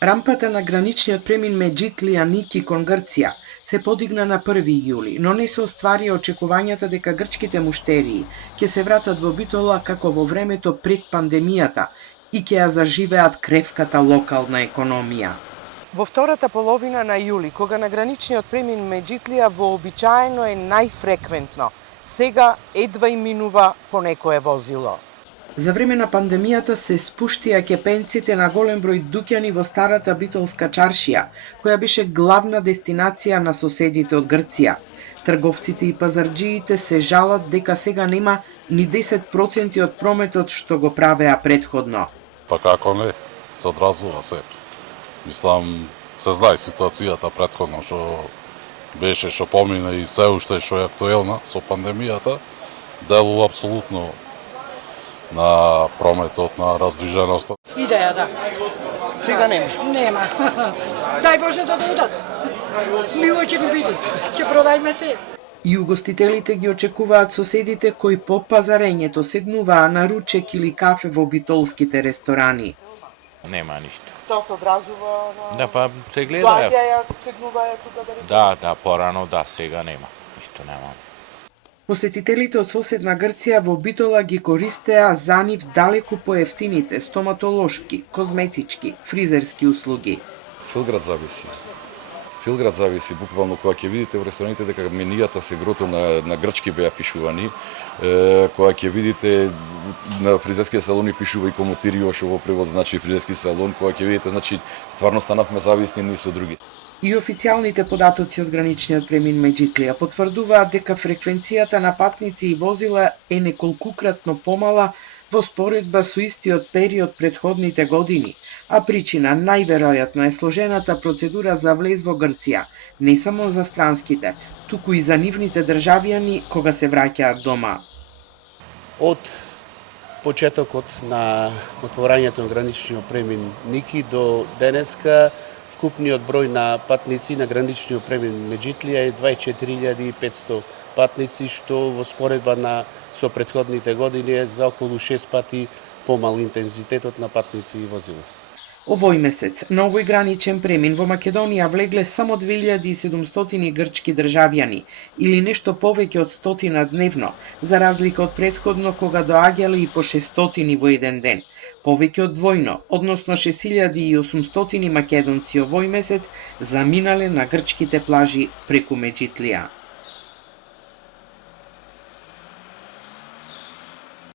Рампата на граничниот премин Меджитлија Ники кон Грција се подигна на 1 јули, но не се остварија очекувањата дека грчките муштерии ќе се вратат во Битола како во времето пред пандемијата и ќе ја заживеат кревката локална економија. Во втората половина на јули, кога на граничниот премин Меджитлија вообичаено е најфреквентно, сега едва и минува по некое возило. За време на пандемијата се спуштија ќепенците на голем број дуќани во старата битолска чаршија, која беше главна дестинација на соседите од Грција. Трговците и пазарџиите се жалат дека сега нема ни 10% од прометот што го правеа претходно. Па како не, се одразува се. Мислам, се знае ситуацијата претходно што беше, што помина и се уште што е актуелна со пандемијата, делува апсолутно на прометот, на раздвиженоста. Идеја, да. Сега нема. Нема. Дај Боже да дојдат. Мило ќе ни биде. Ќе продајме се. И угостителите ги очекуваат соседите кои по пазарењето седнуваа на ручек или кафе во битолските ресторани. Нема ништо. Тоа се одразува на... Да, па се гледа. седнуваа тука да речем. Да, порано, да, сега нема. Ништо нема. Посетителите од соседна Грција во Битола ги користеа за нив далеку поевтините стоматолошки, козметички, фризерски услуги. Цел град зависи, буквално кога ќе видите во рестораните дека менијата се грото на грчки беа пишувани, кога ќе видите на фризерските салони пишува и комотирио, што во превод значи фризерски салон, кога ќе видите, значи стварно станавме зависни едни со други. И официјалните податоци од граничниот премин Меджитлија потврдуваат дека фреквенцијата на патници и возила е неколкукратно помала во споредба со истиот период претходните години, а причина најверојатно е сложената процедура за влез во Грција, не само за странските, туку и за нивните државјани кога се враќаат дома. Од почетокот на отворањето на граничниот премин Ники до денеска, вкупниот број на патници на граничниот премин Меджитлија е 24.500 патници, што во споредба со претходните години е за околу 6 пати помал интензитетот на патници и возила. Овој месец на овој граничен премин во Македонија влегле само 2700 грчки државјани или нешто повеќе од 100 дневно, за разлика од претходно кога доаѓале и по 600 во еден ден. Повеќе од двојно, односно 6800 македонци овој месец заминале на грчките плажи преку Меджитлија.